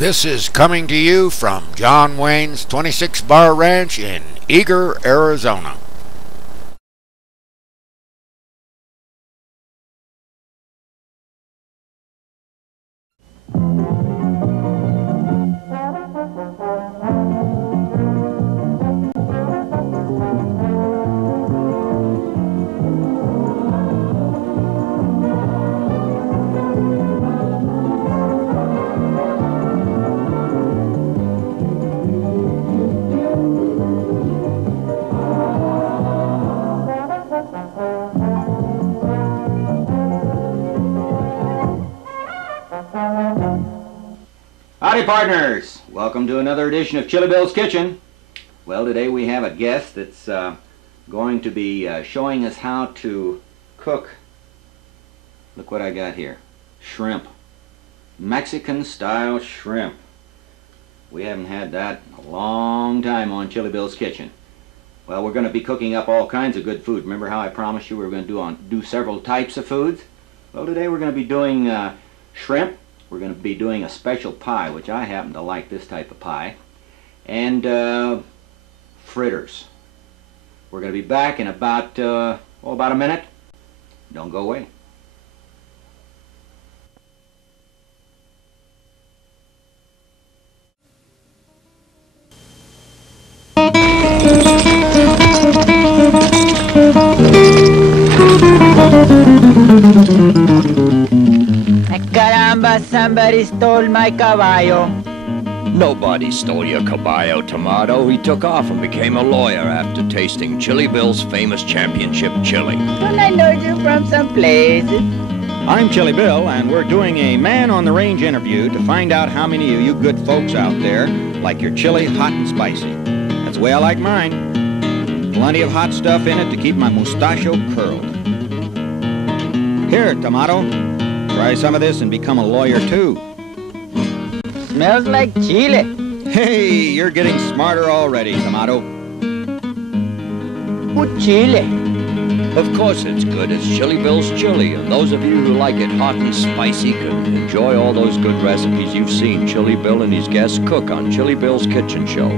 This is coming to you from John Wayne's 26 Bar Ranch in Eager, Arizona. Howdy, partners! Welcome to another edition of Chili Bill's Kitchen. Well, today we have a guest that's going to be showing us how to cook, look what I got here, shrimp. Mexican-style shrimp. We haven't had that in a long time on Chili Bill's Kitchen. Well, we're going to be cooking up all kinds of good food. Remember how I promised you we were going to do several types of foods? Well, today we're going to be doing shrimp. We're going to be doing a special pie, which I happen to like this type of pie, and fritters. We're going to be back in about a minute. Don't go away. Caramba, somebody stole my caballo. Nobody stole your caballo, Tomato. He took off and became a lawyer after tasting Chili Bill's famous championship chili. Well, I know you from some places. I'm Chili Bill, and we're doing a man-on-the-range interview to find out how many of you good folks out there like your chili hot and spicy. That's the way I like mine. Plenty of hot stuff in it to keep my mustachio curled. Here, Tomato, try some of this and become a lawyer, too. Smells like chile. Hey, you're getting smarter already, Tomato. Good chile. Of course it's good. It's Chili Bill's chili, and those of you who like it hot and spicy can enjoy all those good recipes you've seen Chili Bill and his guests cook on Chili Bill's Kitchen Show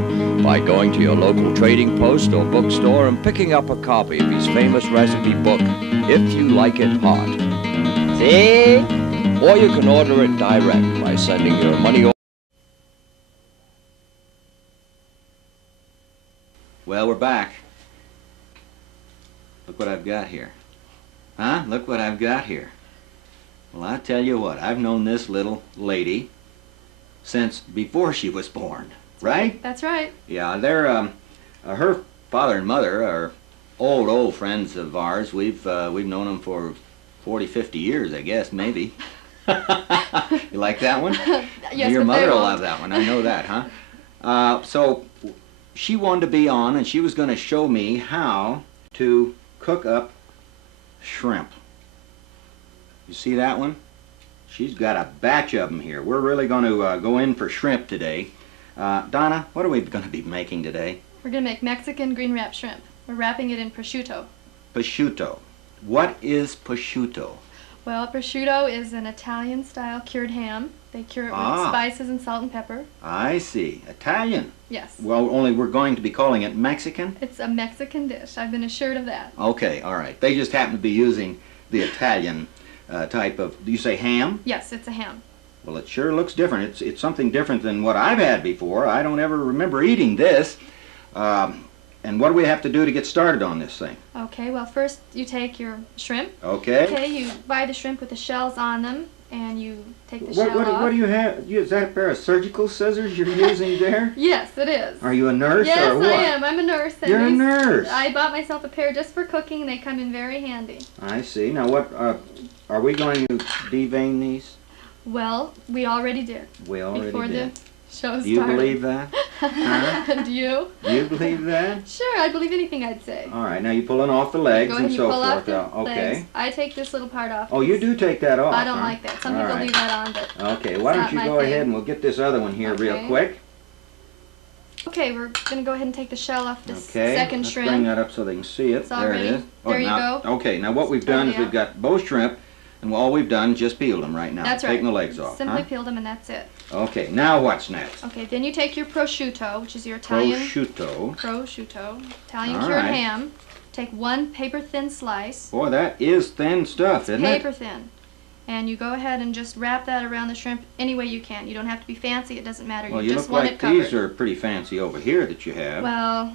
by going to your local trading post or bookstore and picking up a copy of his famous recipe book, If You Like It Hot. See? Or you can order it direct by sending your money order. Well, we're back. Look what I've got here. Huh? Look what I've got here. Well, I tell you what, I've known this little lady since before she was born, right? That's right. Yeah, they're, her father and mother are old friends of ours. We've known them for 40, 50 years, I guess, maybe. You like that one? Yes, Your but mother they're will old. love that one, I know that, huh? So she wanted to be on, and she was going to show me how to cook up shrimp. You see that one? She's got a batch of them here. We're really going to go in for shrimp today. Donna, what are we going to be making today? We're going to make Mexican green wrap shrimp. We're wrapping it in prosciutto. Prosciutto. What is prosciutto? Well, prosciutto is an Italian-style cured ham. They cure it with spices and salt and pepper. I see. Italian. Yes. Well, only we're going to be calling it Mexican? It's a Mexican dish. I've been assured of that. Okay, all right. They just happen to be using the Italian type of, do you say ham? Yes, it's a ham. Well, it sure looks different. It's something different than what I've had before. I don't ever remember eating this. And what do we have to do to get started on this thing? Okay, well, first you take your shrimp. Okay. Okay, you buy the shrimp with the shells on them, and you take the shell off. What do you have? Is that a pair of surgical scissors you're using there? Yes, it is. Are you a nurse yes, or what? I am. I'm a nurse. And You're a these- nurse. I bought myself a pair just for cooking, and they come in very handy. I see. Now, what are we going to devein these? Well, we already did. We already Before did. the show Do you started. believe that? Huh? Do you? Do you believe that? Sure, I believe anything I'd say. All right. Now you're pulling off the legs Go ahead and and so pull forth. off the Okay. legs. I take this little part off. Oh, you do take that off. I don't huh? like that. Some All people right. leave that on, but Okay. Why it's don't not you my go thing. ahead and we'll get this other one here real Okay. quick. okay, we're gonna go ahead and take the shell off this Okay. second Let's shrimp. bring that up so they can see it. It's all there ready. it is. There you now, go. Okay. Now what we've Spread done it is we've out. got both shrimp. And all we've done is just peeled them right now. That's right. Taking the legs off. Simply peeled them and that's it. Okay, now what's next? Okay, then you take your prosciutto, which is your Italian... Prosciutto. Italian All cured right. ham. Take one paper-thin slice. Boy, that is thin stuff, isn't it? Paper-thin. And you go ahead and just wrap that around the shrimp any way you can. You don't have to be fancy. It doesn't matter. Well, you you just look want like it covered. these are pretty fancy over here that you have. Well,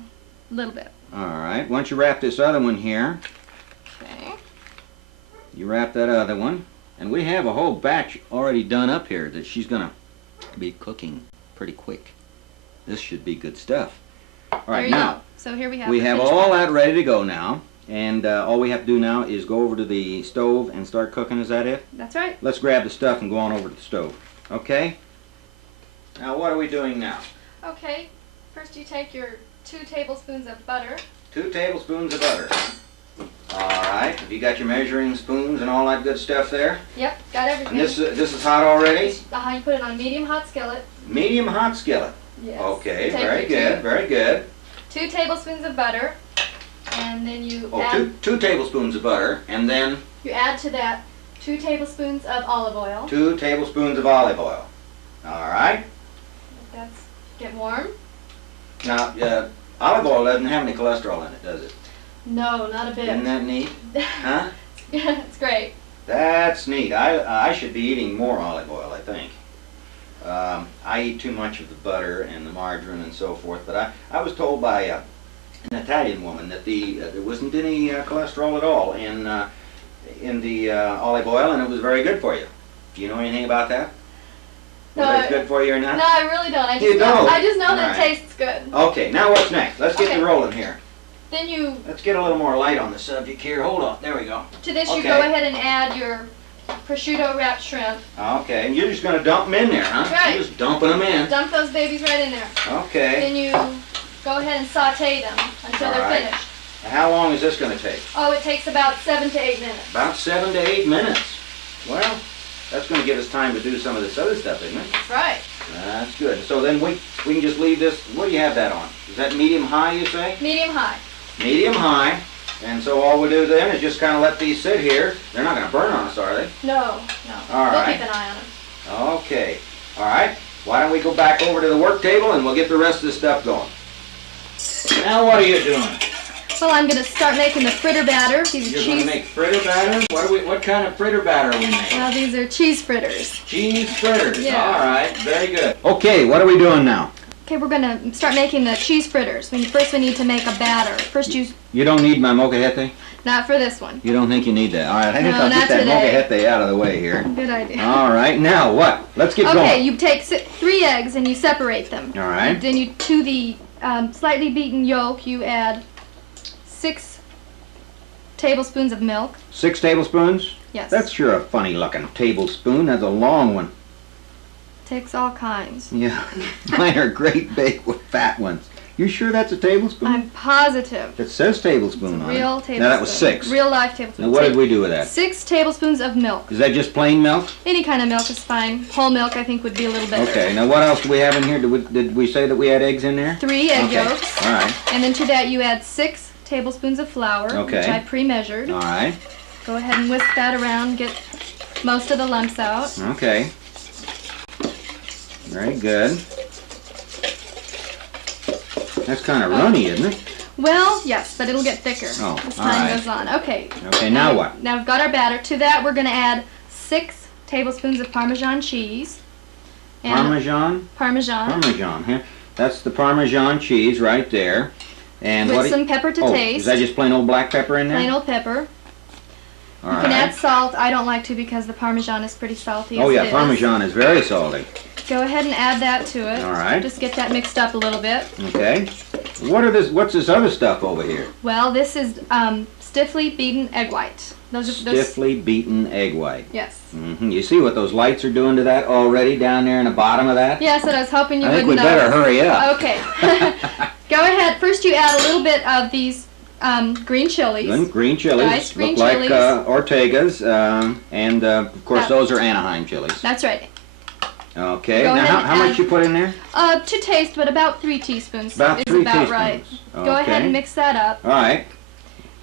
a little bit. All right. Once you wrap this other one here, Okay. you wrap that other one. And we have a whole batch already done up here that she's going to be cooking pretty quick. This should be good stuff. All There right, you now, go. So here we have we the have finished all product. that ready to go now. And all we have to do now is go over to the stove and start cooking. Is that it? That's right. Let's grab the stuff and go on over to the stove. Okay? Now, what are we doing now? Okay. First you take your 2 tablespoons of butter. 2 tablespoons of butter. All right. Have you got your measuring spoons and all that good stuff there? Yep, got everything. And this is hot already? You put it on a medium hot skillet. Medium hot skillet. Yes. Okay, Take very your good, very good. 2 tablespoons of butter, and then you Oh, add two tablespoons of butter, and then you add to that 2 tablespoons of olive oil. 2 tablespoons of olive oil. All right. That's get warm. Now, olive oil doesn't have any cholesterol in it, does it? No, not a bit. Isn't that neat? Huh? It's great. That's neat. I should be eating more olive oil, I think. I eat too much of the butter and the margarine and so forth, but I was told by an Italian woman that there wasn't any cholesterol at all in the olive oil, and it was very good for you. Do you know anything about that? No, Whether it's good for you or not? No, I really don't. I just You don't? I just know that All it right. tastes good. Okay, now what's next? Let's get Okay. to rolling here. Then you, Let's get a little more light on the subject here. Hold on. There we go. to this you Okay. go ahead and add your prosciutto wrapped shrimp. Okay, and you're just going to dump them in there, huh? Right. You're just dumping them in. Dump those babies right in there. Okay. Then you go ahead and saute them until All they're right. finished. And how long is this going to take? Oh, it takes about 7 to 8 minutes. About 7 to 8 minutes. Well, that's going to give us time to do some of this other stuff, isn't it? That's right. That's good. So then we can just leave this. What do you have that on? Is that medium high, you say? Medium high. Medium high. And so all we do then is just kind of let these sit here. They're not going to burn on us, are they? No, no. All We'll right. keep an eye on them. Okay. All right. Why don't we go back over to the work table and we'll get the rest of this stuff going. Now what are you doing? Well, I'm going to start making the fritter batter. These are You're going to cheese. make fritter batter? What kind of fritter batter are we making? Well, these are cheese fritters. Cheese fritters. Yeah. All right. Very good. Okay, what are we doing now? Okay, we're going to start making the cheese fritters. First we need to make a batter. First You don't need my molcajete? not for this one. You don't think you need that? All right, I think No, I'll not get that today. molcajete out of the way here. Good idea. All right, now what? Let's get Okay, going. you take 3 eggs and you separate them. All right. Then you, to the slightly beaten yolk, you add 6 tablespoons of milk. 6 tablespoons? Yes. That's sure a funny looking tablespoon. That's a long one. Takes all kinds. Yeah, mine are great big with fat ones. You sure that's a tablespoon? I'm positive. It says tablespoon on it. Real tablespoon. Now that was 6. Real life tablespoon. Now what did we do with that? 6 tablespoons of milk. Is that just plain milk? Any kind of milk is fine. Whole milk I think would be a little better. Okay, now what else do we have in here? Did we say that we had eggs in there? 3 egg Okay. yolks. All right, And then to that you add 6 tablespoons of flour, Okay. which I pre-measured. all right, Go ahead and whisk that around, get most of the lumps out. okay. Very good. That's kind of runny, isn't it? Well, yes, but it'll get thicker Oh, as all time right. goes on. Okay. Okay, now what? Now we've got our batter. To that we're going to add 6 tablespoons of Parmesan cheese. And Parmesan? Parmesan. Parmesan, huh? That's the Parmesan cheese right there. And With what? some pepper to oh, taste. is that just plain old black pepper in there? Plain old pepper. All You can right. add salt. I don't like to because the Parmesan is pretty salty. Oh as yeah, it is. Parmesan is very salty. Go ahead and add that to it. All right. Just get that mixed up a little bit. Okay. What's this other stuff over here? Well, this is stiffly beaten egg white. Those are those. Stiffly beaten egg white. Yes. You see what those lights are doing to that already down there in the bottom of that? Yes, and I was hoping you I think wouldn't we better notice. hurry up. Okay. Go ahead. First, you add a little bit of these green chilies. Good. Green chilies. Diced green Look like chilies. Ortega's, and of course That- those are Anaheim chilies. That's right. Okay. Go Now ahead and how much add- you put in there? To taste, but about 3 teaspoons About is 3 about teaspoons. right. Go ahead Okay. and mix that up. All right.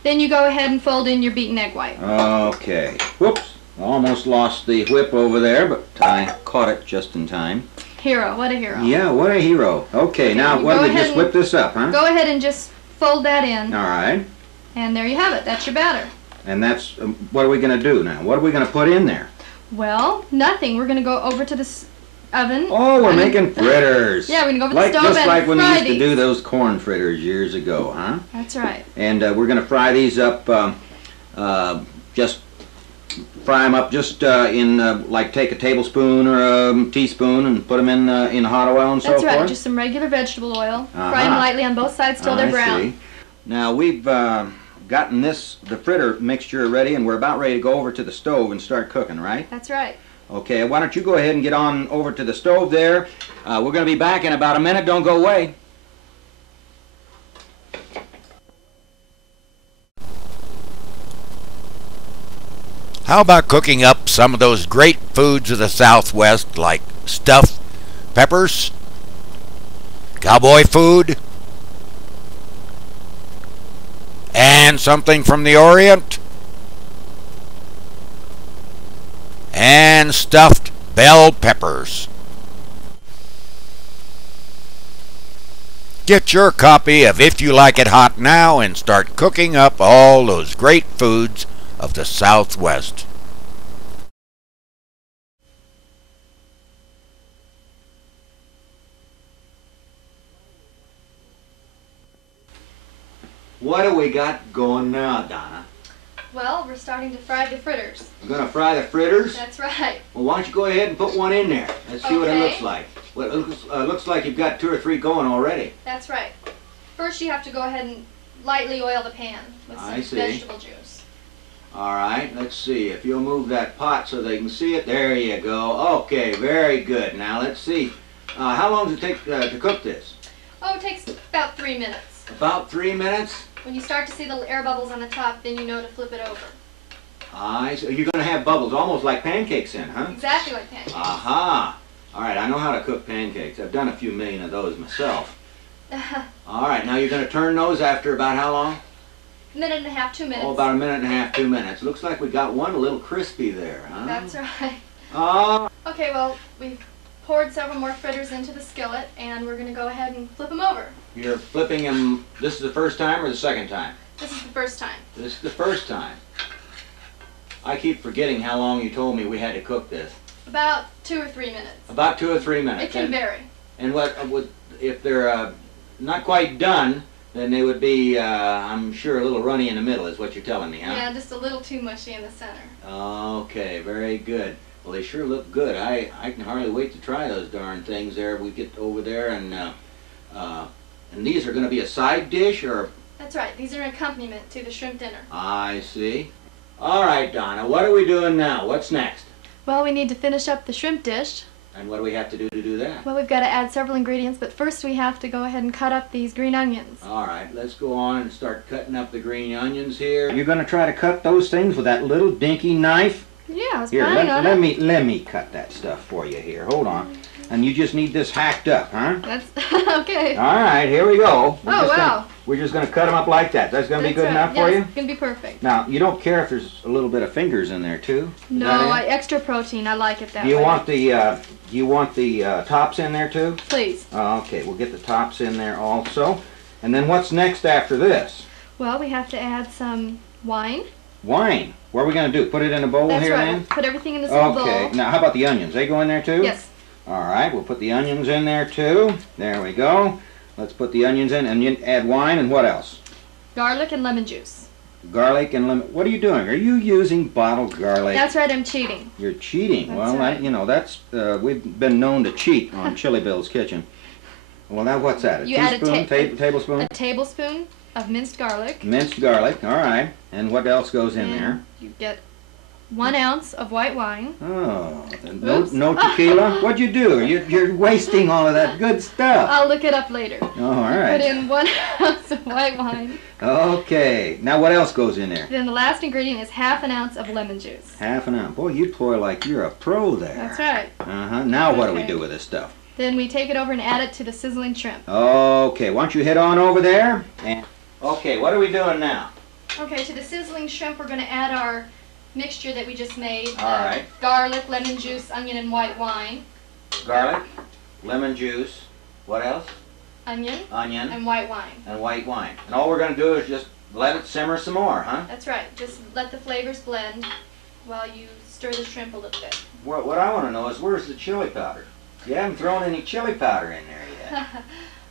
Then you go ahead and fold in your beaten egg white. Okay. Whoops. Almost lost the whip over there, but I caught it just in time. Hero, what a hero. Yeah, what a hero. Okay, now what do we just whip this up, huh? Go ahead and just fold that in. All right. And there you have it. That's your batter. And that's, what are we going to do now? What are we going to put in there? Well, nothing. We're going to go over to the oven. Oh, we're making fritters. Yeah, we're going to go over to the stove just and like when we fry used to these. do those corn fritters years ago, huh? That's right. And we're going to fry these up, just fry them up just in, like take a tablespoon or a teaspoon and put them in hot oil and so forth? That's right, just some regular vegetable oil. Fry them lightly on both sides till they're brown. See. Now we've gotten the fritter mixture ready, and we're about ready to go over to the stove and start cooking, right? That's right. Okay, why don't you go ahead and get on over to the stove there. We're going to be back in about a minute. Don't go away. How about cooking up some of those great foods of the Southwest like stuffed peppers, cowboy food, and something from the Orient, and stuffed bell peppers. Get your copy of If You Like It Hot now and start cooking up all those great foods of the Southwest. What do we got going now, Donna? Well, we're starting to fry the fritters. We're going to fry the fritters? That's right. Well, why don't you go ahead and put one in there. Let's see what it Okay. looks like. Well, it looks like you've got 2 or 3 going already. That's right. First you have to go ahead and lightly oil the pan with I some see. vegetable juice. All right, let's see. If you'll move that pot so they can see it. There you go. Okay, very good. Now, let's see. How long does it take to cook this? Oh, it takes about 3 minutes. About 3 minutes? When you start to see the air bubbles on the top, then you know to flip it over. So you're going to have bubbles, almost like pancakes then, huh? Exactly like pancakes. Aha! All right, I know how to cook pancakes. I've done a few million of those myself. All right, now you're going to turn those after about how long? Minute and a half, 2 minutes. Oh, about a minute and a half, 2 minutes. Looks like we got one a little crispy there, huh? That's right. Oh. Okay, well, we've poured several more fritters into the skillet, and we're going to go ahead and flip them over. You're flipping them, this is the first time or the second time? This is the first time. This is the first time. I keep forgetting how long you told me we had to cook this. About 2 or 3 minutes. About 2 or 3 minutes. It can vary. And what would, if they're not quite done, then they would be, I'm sure, a little runny in the middle is what you're telling me, huh? Yeah, just a little too mushy in the center. Okay, very good. Well, they sure look good. I can hardly wait to try those darn things there. We get over there, and these are going to be a side dish, or? That's right. These are an accompaniment to the shrimp dinner. I see. All right, Donna, what are we doing now? What's next? Well, we need to finish up the shrimp dish. And what do we have to do that? Well, we've got to add several ingredients, but first we have to go ahead and cut up these green onions. All right, let's go on and start cutting up the green onions here. You're going to try to cut those things with that little dinky knife? Yeah, I was Here, planning on it. let me cut that stuff for you here. Hold on. And you just need this hacked up, huh? That's okay. All right, here we go. Wow. We're just going to cut them up like that. That's going to be good enough yes, for you? It's going to be perfect. Now, you don't care if there's a little bit of fingers in there, too? No, extra protein. I like it that way. Do you want the tops in there, too? Please. Okay, we'll get the tops in there also. And then what's next after this? Well, we have to add some wine. Wine. What are we going to do? Put it in a bowl That's here right. then? We'll put everything in this little bowl. Okay. Now, how about the onions? They go in there, too? Yes. All right, we'll put the onions in there, too. There we go. Let's put the onions in, and you add wine, and what else? Garlic and lemon juice. Garlic and lemon. What are you doing? Are you using bottled garlic? That's right, I'm cheating. You're cheating. That's Well, right. you know, that's we've been known to cheat on Chili Bill's Kitchen. Well, now what's that? A You add a teaspoon, tablespoon? A tablespoon of minced garlic. Minced garlic. All right. And what else goes in and there? You get 1 ounce of white wine. Oh, Oops. no tequila? What'd you do? You're wasting all of that good stuff. I'll look it up later. Oh, all right. Put in 1 ounce of white wine. Okay. Now what else goes in there? Then the last ingredient is 1/2 ounce of lemon juice. 1/2 ounce. Boy, you pour like you're a pro there. That's right. Uh-huh. Now what do we Okay. do with this stuff? Then we take it over and add it to the sizzling shrimp. Okay. Why don't you head on over there? And okay, what are we doing now? Okay, to the sizzling shrimp we're going to add our mixture that we just made. All right. Garlic, lemon juice, onion, and white wine. Garlic, lemon juice, what else? Onion. Onion. And white wine. And white wine. And all we're going to do is just let it simmer some more, huh? That's right. Just let the flavors blend while you stir the shrimp a little bit. What I want to know is where's the chili powder? You haven't thrown any chili powder in there yet.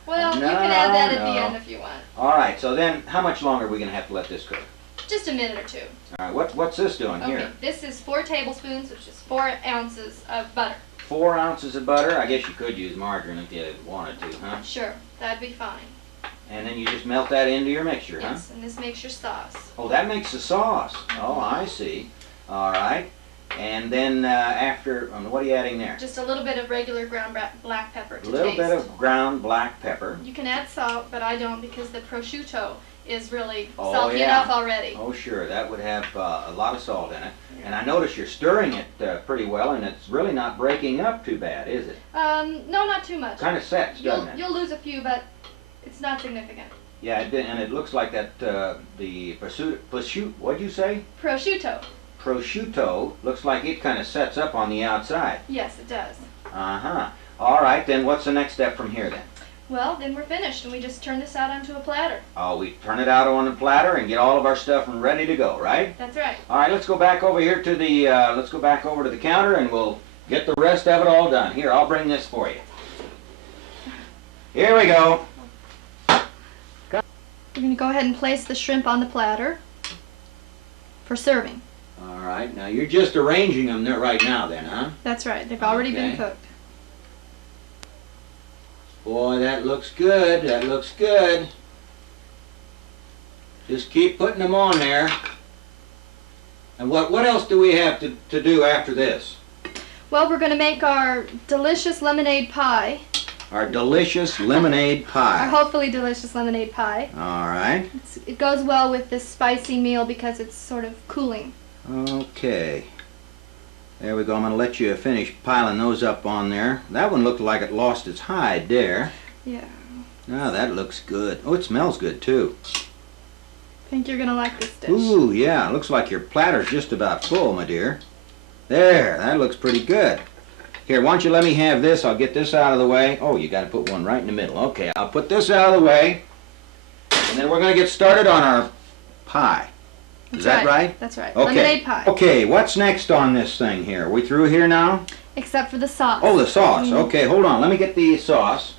Well, you can add that at the No. end if you want. All right, so then how much longer are we going to have to let this cook? Just a minute or two. All right, what's this doing Okay, here? this is 4 tablespoons, which is 4 ounces of butter. 4 ounces of butter. I guess you could use margarine if you wanted to, huh? Sure, that'd be fine. And then you just melt that into your mixture, huh? Yes, and this makes your sauce. Oh, that makes the sauce. Oh, I see. All right. And then after, what are you adding there? Just a little bit of regular ground black pepper to A little taste. bit of ground black pepper. You can add salt, but I don't because the prosciutto is really Oh, salty yeah. enough already. Oh, sure. That would have a lot of salt in it. And I notice you're stirring it pretty well, and it's really not breaking up too bad, is it? No, not too much. Kind of sets, doesn't it? You'll lose a few, but it's not significant. Yeah, and it looks like that the prosciutto, what'd you say? Prosciutto. Prosciutto looks like it kind of sets up on the outside. Yes, it does. Uh-huh. All right, then what's the next step from here then? Well, then we're finished, and we just turn this out onto a platter. Oh, we turn it out on the platter and get all of our stuff ready to go, right? That's right. All right, let's go back over here to the let's go back over to the counter and we'll get the rest of it all done. Here, I'll bring this for you. Here we go. We're going to go ahead and place the shrimp on the platter for serving. All right, now you're just arranging them there right now then, huh? That's right. They've already been Okay. cooked. Boy, that looks good. That looks good. Just keep putting them on there. And what else do we have to do after this? Well, we're going to make our delicious lemonade pie. Our delicious lemonade Our pie. hopefully delicious lemonade pie. All right. It goes well with this spicy meal because it's sort of cooling. Okay. There we go. I'm going to let you finish piling those up on there. That one looked like it lost its hide there. Yeah. Ah, that looks good. Oh, it smells good too. I think you're going to like this dish. Ooh, yeah. Looks like your platter's just about full, my dear. There. That looks pretty good. Here, why don't you let me have this? I'll get this out of the way. Oh, you got to put one right in the middle. Okay, I'll put this out of the way. And then we're going to get started on our pie. Is that right? That's right. Okay. Lemonade pie. Okay, what's next on this thing here? We through here now? Except for the sauce. Oh, the sauce. Okay, hold on. Let me get the sauce.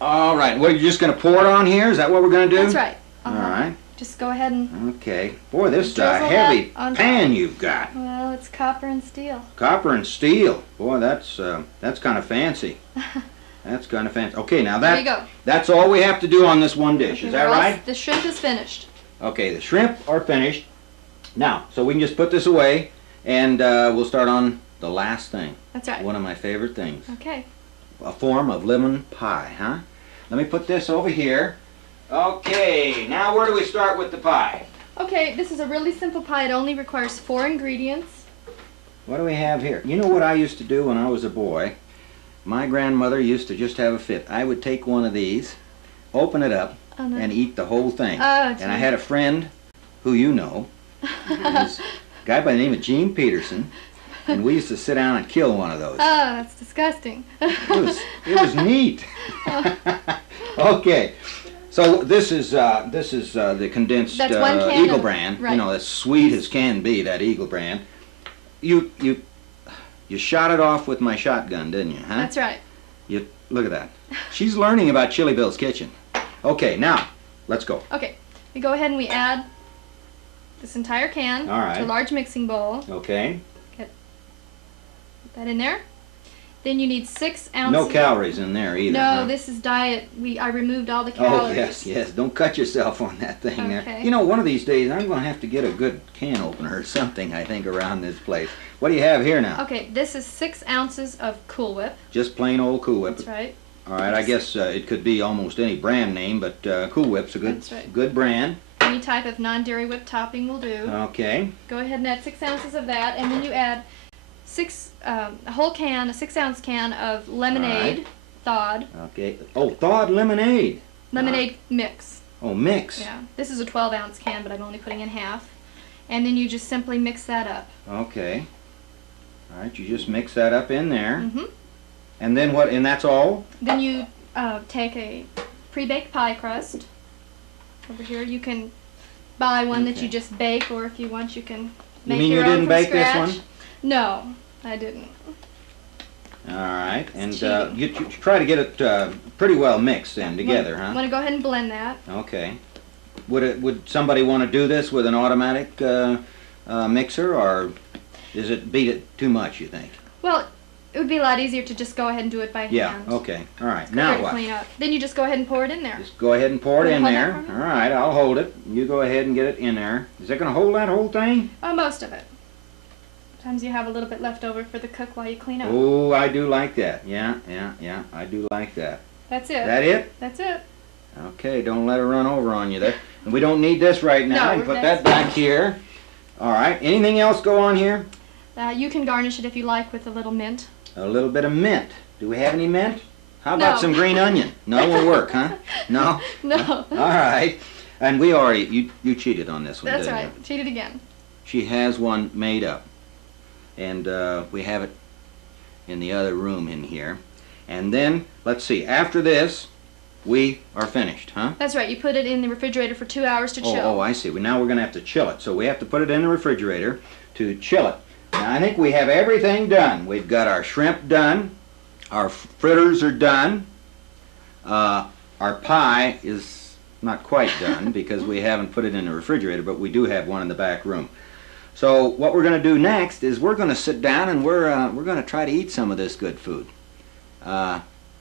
All right. What, you're just going to pour it on here? Is that what we're going to do? That's right. All right. Just go ahead and... Okay. Boy, this is a Drizzle heavy that on pan you've got. Well, it's copper and steel. Copper and steel. Boy, that's kind of fancy. That's kind of fancy. Okay, now There you go. that's all we have to do on this one dish. Okay, Is that we're all- right? The shrimp is finished. Okay, the shrimp are finished. Now, so we can just put this away, and we'll start on the last thing. That's right. One of my favorite things. Okay. A form of lemon pie, huh? Let me put this over here. Okay, now where do we start with the pie? Okay, this is a really simple pie. It only requires 4 ingredients. What do we have here? You know what I used to do when I was a boy? My grandmother used to just have a fit. I would take one of these, open it up, Oh, no. and eat the whole thing. Oh, And I had a friend who you know, was a guy by the name of Gene Peterson, and we used to sit down and kill one of those. Oh, that's disgusting. It was neat. Okay, so this is the condensed That's 1 can Eagle of- brand. right. You know, as sweet as can be, that Eagle brand. You shot it off with my shotgun, didn't you? Huh? That's right. You look at that. She's learning about Chili Bill's Kitchen. Okay, now let's go. Okay, we go ahead and we add this entire can All right. to a large mixing bowl. Okay. Put that in there. Then you need 6 ounces. No calories in there either. No, huh? this is diet. I removed all the Oh, calories. yes. Don't cut yourself on that thing there. Okay. You know, one of these days I'm going to have to get a good can opener or something, I think, around this place. What do you have here now? Okay, this is 6 ounces of Cool Whip. Just plain old Cool Whip. That's right. All right, I guess it could be almost any brand name, but Cool Whip's a That's right. good brand. Any type of non-dairy whipped topping will do. Okay. Go ahead and add 6 ounces of that, and then you add a whole can, a 6-ounce can of lemonade, thawed, Okay. Oh, thawed lemonade. lemonade mix. Oh, mix. Yeah, this is a 12-ounce can, but I'm only putting in half. and then you just simply mix that up. Okay. All right, you just mix that up in there. Mm-hmm. And then what, and that's all? Then you take a pre-baked pie crust. Over here, you can buy one that you just bake, or if you want, you can make mean your you own didn't from bake this scratch. one? No, I didn't. All right, and cheating. you try to get it pretty well mixed then together, I'm huh? going to go ahead and blend that. Okay. Would somebody want to do this with an automatic mixer, or does it beat it too much, you think? Well, it would be a lot easier to just go ahead and do it by hand. Yeah, okay. All right, Quicker now to what? clean up. Then you just go ahead and pour it in there. Just go ahead and pour it in Hold that there. for All me. right, I'll hold it. You go ahead and get it in there. Is that going to hold that whole thing? Most of it. Sometimes you have a little bit left over for the cook while you clean up. Oh, I do like that. Yeah, I do like that. That's it. That it? That's it. Okay, don't let it run over on you there. And we don't need this right now. No, You put that's- that back here. All right, anything else go on here? You can garnish it if you like with a little mint. A little bit of mint. Do we have any mint? How about No. some green onion? No, it won't work, huh? No? No. All right. And we already, you cheated on this one, That's didn't right. you? Cheat it again. She has one made up. And we have it in the other room in here. And then, let's see, after this, we are finished, huh? That's right. You put it in the refrigerator for 2 hours to chill. Oh, I see. Well, now we're going to have to chill it. So we have to put it in the refrigerator to chill it. Now, I think we have everything done. We've got our shrimp done. Our fritters are done. Our pie is not quite done because we haven't put it in the refrigerator, but we do have one in the back room. So what we're going to do next is we're going to sit down and we're going to try to eat some of this good food.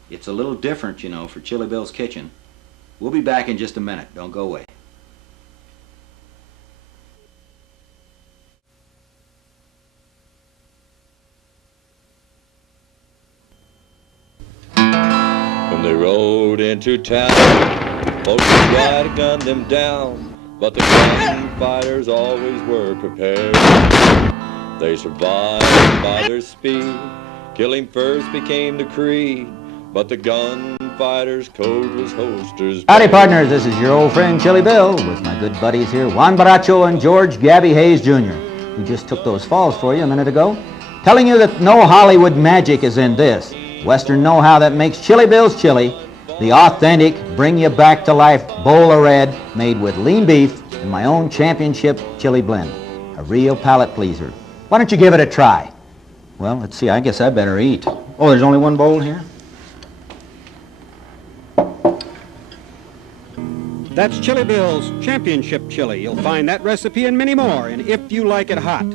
It's a little different, you know, for Chili Bill's Kitchen. We'll be back in just a minute. Don't go away. When they rode into town, folks tried to gun them down, but the gunfighters always were prepared. They survived by their speed, killing first became the creed, but the gunfighters' code was holsters. Howdy, partners. This is your old friend Chili Bill with my good buddies here, Juan Baracho and George Gabby Hayes Jr., who just took those falls for you a minute ago, telling you that no Hollywood magic is in this. Western know-how that makes Chili Bill's Chili, the authentic, bring-you-back-to-life bowl of red made with lean beef and my own championship chili blend. A real palate pleaser. Why don't you give it a try? Well, let's see, I guess I better eat. Oh, there's only one bowl here? That's Chili Bill's Championship Chili. You'll find that recipe and many more in If You Like It Hot.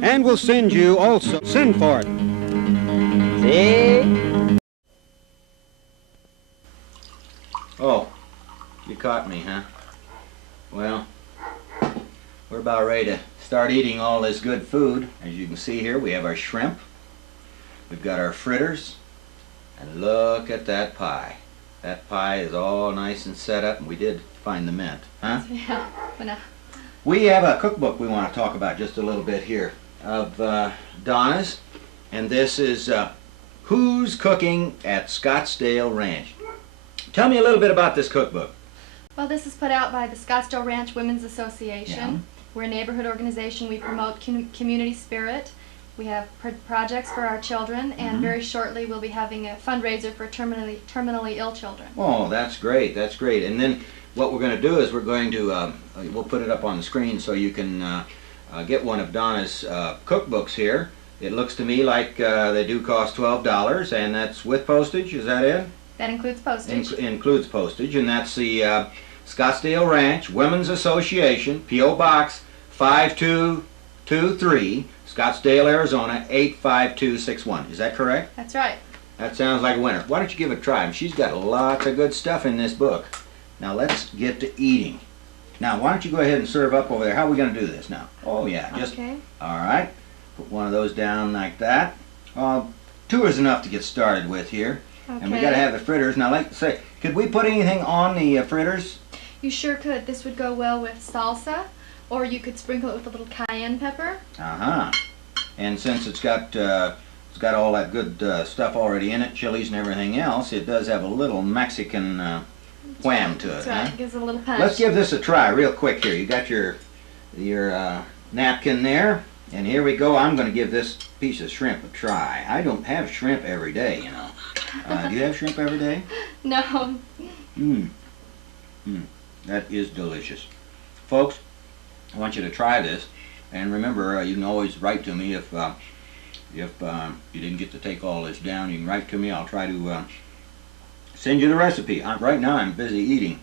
And we'll send you also. Send for it. See? Oh, you caught me, huh? Well, we're about ready to start eating all this good food. As you can see here, we have our shrimp. We've got our fritters. And look at that pie. That pie is all nice and set up, and we did find the mint, huh? Yeah. But no. We have a cookbook we want to talk about just a little bit here of Donna's. And this is Who's Cooking at Scottsdale Ranch. Tell me a little bit about this cookbook. Well, this is put out by the Scottsdale Ranch Women's Association. Yeah. We're a neighborhood organization. We promote community spirit. We have projects for our children, and very shortly we'll be having a fundraiser for terminally ill children. Oh, that's great. That's great. And then what we're going to do is we're going to, we'll put it up on the screen so you can get one of Donna's cookbooks here. It looks to me like they do cost $12, and that's with postage. Is that it? That includes postage. Includes postage, and that's the Scottsdale Ranch Women's Association, P.O. Box 5223, Scottsdale, Arizona 85261. Is that correct? That's right. That sounds like a winner. Why don't you give it a try? She's got lots of good stuff in this book. Now let's get to eating. Now why don't you go ahead and serve up over there? How are we going to do this now? Oh yeah, just Okay. all right. Put one of those down like that. Two is enough to get started with here. Okay. And we got to have the fritters. Now, like I say, could we put anything on the fritters? You sure could. This would go well with salsa, or you could sprinkle it with a little cayenne pepper. Uh-huh. And since it's got all that good stuff already in it, chilies and everything else, it does have a little Mexican wham to it. That's right. Huh? Gives it a little punch. Let's give this a try real quick here. You got your napkin there. And here we go. I'm going to give this piece of shrimp a try. I don't have shrimp every day, you know. Do you have shrimp every day? No. That is delicious. Folks, I want you to try this. And remember, you can always write to me if you didn't get to take all this down. You can write to me. I'll try to send you the recipe. Right now I'm busy eating.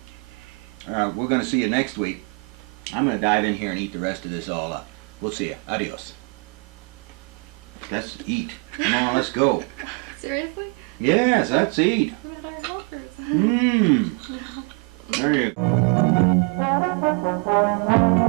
We're going to see you next week. I'm going to dive in here and eat the rest of this all up. We'll see you. Adios. Let's eat. Come on, let's go. Seriously? Yes, let's eat. We're not our helpers. There you go.